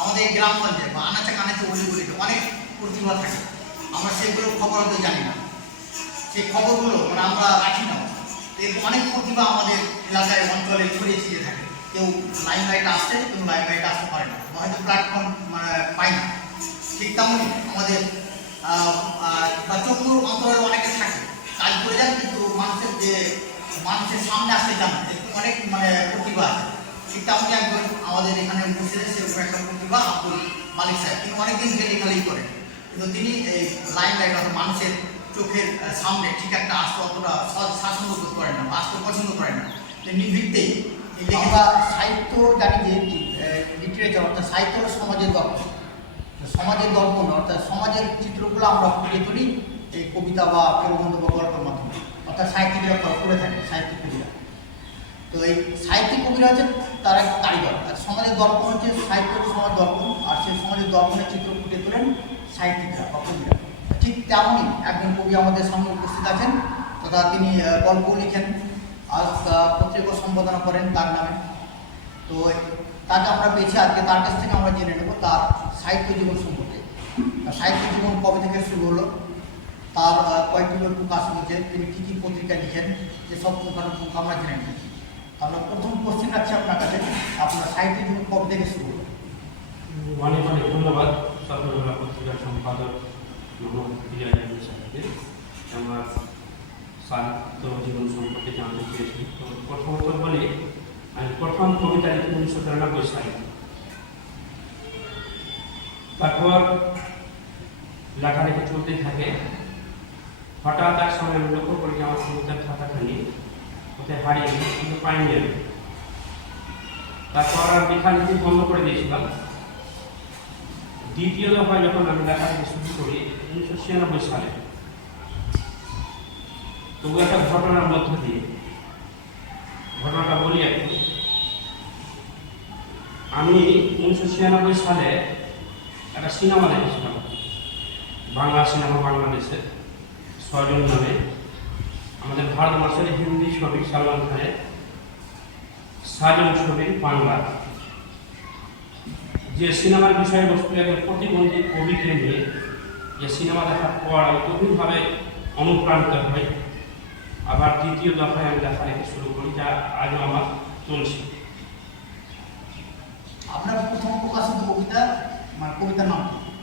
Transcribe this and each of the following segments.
আমাদের গ্রামগঞ্জে বা আনাচে কানাচে অলিগলিতে অনেক প্রতিভা থাকে, আমরা সেগুলোর খবর হয়তো জানি না, সেই খবরগুলো মানে আমরা রাখি না। এরকম অনেক প্রতিভা আমাদের এলাকায় অঞ্চলে ছড়িয়ে ছিটিয়ে থাকে, কেউ লাইমলাইট আসছে, কেউ লাইমলাইট আসতে পারে না, হয়তো প্ল্যাটফর্ম পায় না। ঠিক তেমনই আমাদের বা চক্ষুর অন্তরে অনেকে থাকে, কাজ করে যান কিন্তু মানুষের সামনে আসতে চান, অনেক প্রতিভা আছে। ঠিক তেমনই একজন আমাদের এখানে উপস্থিত সেরকম একটা প্রতিভা আব্দুল মালিক সাহেব, তিনি অনেকদিন ধরে লেখালেখি করেন, কিন্তু তিনি এই লাইমলাইট অর্থাৎ মানুষের চোখের সামনে ঠিক একটা আসতে অতটা স্বাচ্ছন্দ্য বোধ করেন না বা আসতে পছন্দ করেন না। নির্ভীকতেই লেখা সাহিত্য জানি যে লিটারেচার অর্থাৎ সাহিত্য হল সমাজের দর্পণ, সমাজের দর্পণ অর্থাৎ সমাজের চিত্রগুলো আমরা ফুটিয়ে তুলি এই কবিতা বা প্রবন্ধ বা গল্পের মাধ্যমে, অর্থাৎ সাহিত্যিকরা করে থাকে, সাহিত্যিক কবিরা। তো এই সাহিত্যিক কবিরা হচ্ছে তারা কারিগর, আর সমাজের দর্পণ হচ্ছে সাহিত্য সমাজ দর্পণ, আর সেই সমাজের দর্পণের চিত্র ফুটিয়ে তোলেন সাহিত্যিকরা বা কবিরা। ঠিক তেমনই একজন কবি আমাদের সামনে উপস্থিত আছেন, তথা তিনি গল্প লিখেন আর পত্রিকা সম্পাদনা করেন তার নামে। তো তাকে আমরা পেয়েছি আজকে, তার কাছ থেকে আমরা জেনে নেব তার সাহিত্য জীবন সম্পর্কে। সাহিত্য জীবন কবে থেকে শুরু হলো, তার কয়েকটি বই প্রকাশ হয়েছে, তিনি কী কী পত্রিকা লিখেন, যেসব আমরা জেনে নিয়েছি। আমরা প্রথম কোশ্চেন রাখছি আপনার কাছে, আপনার সাহিত্য জীবন কবে থেকে শুরু হলো? অনেক অনেক ধন্যবাদ সকালবেলা পত্রিকার সম্পাদক মোহাম্মদ ফিরিয়া জাহাঙ্গীর সাহেবকে আমার সাহিত্য জীবন সম্পর্কে জানতে চেয়েছি। তো প্রথমত বলি, আমি প্রথম কবিতা লিখি 1993 সালে। তারপর লেখালেখি চলতে থাকে। হঠাৎ এক সময় আমি লক্ষ্য করি যে আমার কবিতার খাতাখানি কোথায় হারিয়ে গেছে, কিন্তু পাইনি আমি। তারপর আর লেখালেখি বন্ধ করে দিয়েছিলাম। দ্বিতীয় দফায় যখন আমি লেখালেখি শুরু করি 1996 সালে, তবু একটা ঘটনার মধ্য দিয়ে ঘটনাটা বলি একটু। আমি 1996 সালে একটা সিনেমা দেখেছিলাম, বাংলা সিনেমা, বাংলাদেশে 6 জন নামে, আমাদের ভারতবর্ষের হিন্দি ছবি সালমান খানের সাজন ছবি বাংলা। যে সিনেমার বিষয়বস্তু একজন প্রতিবন্ধী কবিকে নিয়ে, যে সিনেমা দেখার পর আমি গভীরভাবে অনুপ্রাণিত হই। আবার দ্বিতীয় দফায় আমি লেখালেখি শুরু করি, যা আজও আমার চলছে। আপনার প্রথম প্রকাশিত কবিতা কবিতার নাম?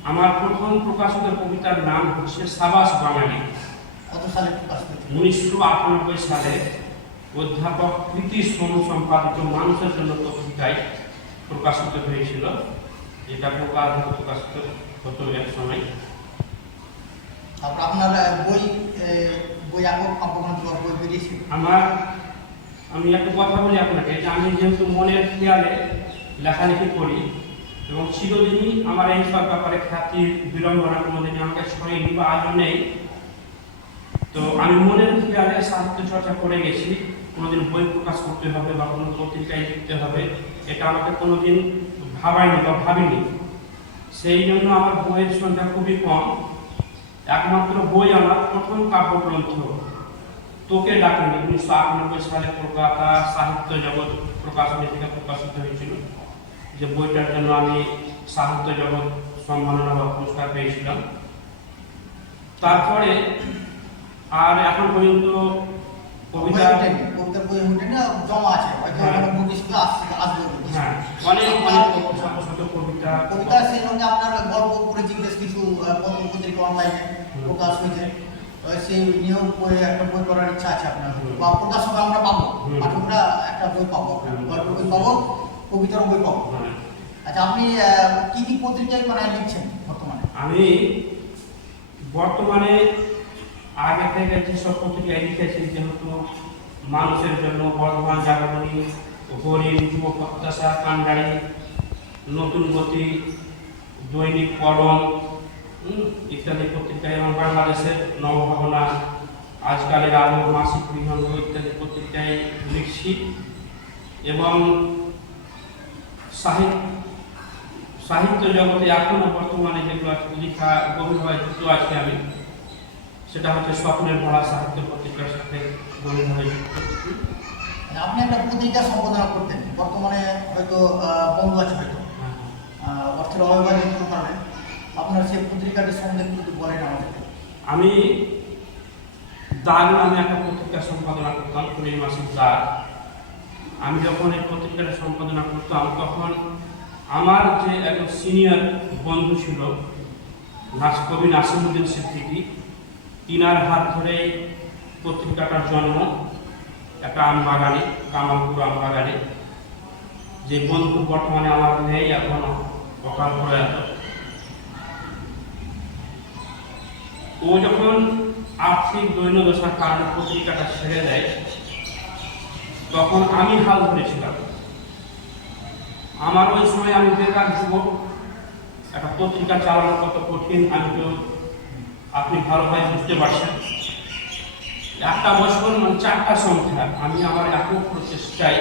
আমার প্রথম প্রকাশিত কবিতার নাম হচ্ছে সাবাস বাঙালি। কত সালে প্রকাশিত? 1998 সালে অধ্যাপক কৃতি সোম সম্পাদিত মানুষের জন্য পত্রিকায় প্রকাশিত হয়েছিল। এটা প্রকাশিত হতো এক সময়। তারপর আপনার বই একক কাব্যগ্রন্থ বই বেরিয়েছে? আমি একটা কথা বলি আপনাকে, যে আমি যেহেতু মনের খেয়ালে লেখালেখি করি এবং চিরদিনই আমার এই সব ব্যাপারে খ্যাতি বিড়ম্বনা কোনোদিনই আমাকে ছড়েনি বা আজও নেই। তো আমি মনের খেয়ালে সাহিত্য চর্চা করে গেছি। কোনোদিন বই প্রকাশ করতে হবে বা কোনো পত্রিকায় লিখতে হবে, এটা আমাকে কোনোদিন ভাবায়নি বা ভাবিনি। সেই জন্য আমার বইয়ের সংখ্যা খুবই কম। একমাত্র বই আমার প্রথম কাব্যগ্রন্থ তোকে ডাকিনি 1998 সালে কলকাতা সাহিত্য জগৎ প্রকাশনী থেকে প্রকাশিত হয়েছিল, যে বইটার জন্য আমি সাহিত্য জগৎ সম্মাননা বা পুরস্কার পেয়েছিলাম। তারপরে আর এখন পর্যন্ত কবিতা বই জমা আছে, হ্যাঁ, অনেক শত কবিতা কবিতা সেই সঙ্গে আপনার গল্প করেছি বেশ কিছু পত্রিকা অনলাইনে প্রকাশ হয়েছে, সেই নিয়েও একটা বই করার ইচ্ছা আছে আপনার, বা প্রকাশক আমরা পাবো, পাঠকরা একটা বই পাবো, গল্পের বই পাবো, কবিতার বই পাবো। আচ্ছা, আপনি কি কি পত্রিকায় লিখছেন বর্তমানে? আমি বর্তমানে আগে থেকে যেসব পত্রিকায় লিখেছি, যেহেতু মানুষের জন্য, বর্ধমান জাগরণী, হরিণ, যুব প্রত্যাশা, কান্ডারি, নতুন গতি, দৈনিক কলম ইত্যাদি পত্রিকায়, এবং বাংলাদেশের নবভাবনা, আজকালের আলো, মাসিক বিহঙ্গ ইত্যাদি পত্রিকায় লিখছি। এবং সাহিত্য জগতে এখনো বর্তমানে যেগুলো লেখা গভীরভাবে যুক্ত আছি আমি, সেটা হচ্ছে স্বপ্নের পড়া সাহিত্য পত্রিকার সাথে গভীরভাবে যুক্ত। আপনি একটা পত্রিকা সম্পাদনা করতেন, বর্তমানে হয়তো বন্ধ আছে, হয়তো অর্থ পত্রিকাটি সম্বন্ধে একটু বলেন আমাদেরকে। আমি দাগ নামে একটা পত্রিকা সম্পাদনা করতাম, পূর্ণিমাসিক দাগ। আমি যখন এই পত্রিকাটা সম্পাদনা করতাম তখন আমার যে একজন সিনিয়র বন্ধু ছিল কবি নাসিমউদ্দিন সিদ্দিকী, তিনার হাত ধরে পত্রিকাটার জন্ম একটা আমবাগানে, কামালপুর আমবাগানে। যে বন্ধু বর্তমানে আমার নেই, এখনো অকাল প্রয়াত। ও যখন আর্থিক দৈন্যদশার কারণে পত্রিকাটা ছেড়ে দেয় তখন আমি হাল ধরেছিলাম। আমার ওই সময় আমি বেকার যুবক, একটা পত্রিকা চালানো কত কঠিন আমি তো আপনি ভালোভাবে বুঝতে পারছেন। একটা বছর মানে 4টা সংখ্যা আমি আমার একক প্রচেষ্টায়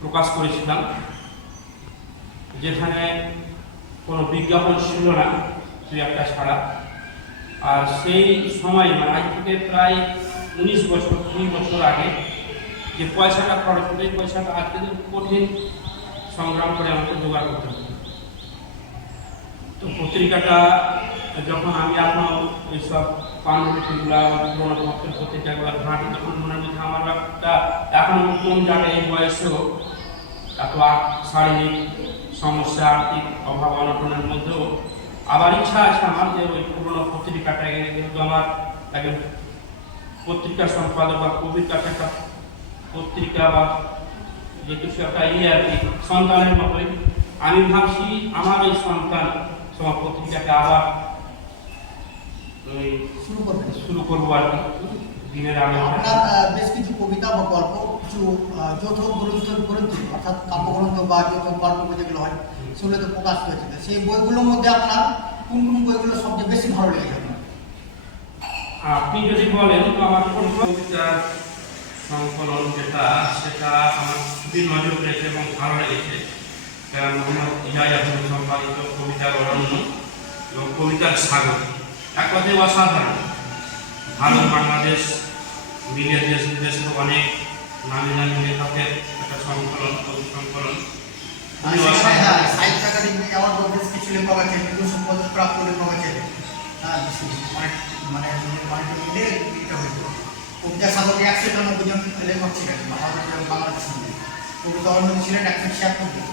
প্রকাশ করেছিলাম, যেখানে কোনো বিজ্ঞাপন ছিল না, তুই একটা ছাড়া। আর সেই সময় মানে আজ থেকে প্রায় 19 বছর 20 বছর আগে যে পয়সাটা খরচ করে, এই পয়সাটা আজকে কঠিন সংগ্রাম করে আমাকে জোগাড় করতে হবে। তো পত্রিকাটা যখন আমি এখনো এইসব পাণ্ডুলিপিগুলা পুরোনো পত্রের পত্রিকাগুলো ঘাঁটি, তখন মনের মধ্যে আমার একটা এখন কোন জায়গায় এই বয়সেও এত শারীরিক সমস্যা, আর্থিক অভাব অনটনের মধ্যেও আবার ইচ্ছা আছে আমার যে ওই পুরোনো পত্রিকাটাকে, যেহেতু আমার একজন পত্রিকা সম্পাদক বা কবির কাছে একটা পত্রিকা বা যে কিছু একটা আর কি সন্তানের মতোই আমি ভাবছি আমার এই সন্তান সব পত্রিকাকে আবার শুরু করবো আর কি দিনের আগে। আপনার বেশ কিছু কবিতা বা গল্প, কিছু যৌথ গ্রন্থ অর্থাৎ কাব্যগ্রন্থ বা যৌথ গল্প যেগুলো হয় সেগুলো তো প্রকাশ হয়েছিল। সেই বইগুলোর মধ্যে আপনার কোন কোন বইগুলো সবচেয়ে বেশি ভালো লেগেছে আপনার? আপনি যদি বলেন তো আমার কবিতার সংকলন যেটা, সেটা আমার খুবই নজর পেয়েছে এবং ভালো লেগেছে। মোহাম্মদ ইজাজুল সম্পাদিত কবিতার অরণ্য এবং কবিতার সাগর, এক কথায় অসাধারণ। ভারত বাংলাদেশ মিলিয়ে দেশ বিদেশের অনেক নামী নামী লেখকের একটা সংকলন, কবি সংকলন। সাহিত্য একাডেমি অ্যাওয়ার্ড বেশ কিছু লেখক আছে, বিভূষণ পদক প্রাপ্ত লেখক আছে, অনেক মানে অনেক মিলে এটা হয়েছে। কবিতা সাগরে 193 জন লেখক ছিলেন বাংলাদেশের মধ্যে, কবিতা অরণ্য ছিলেন 176 জন।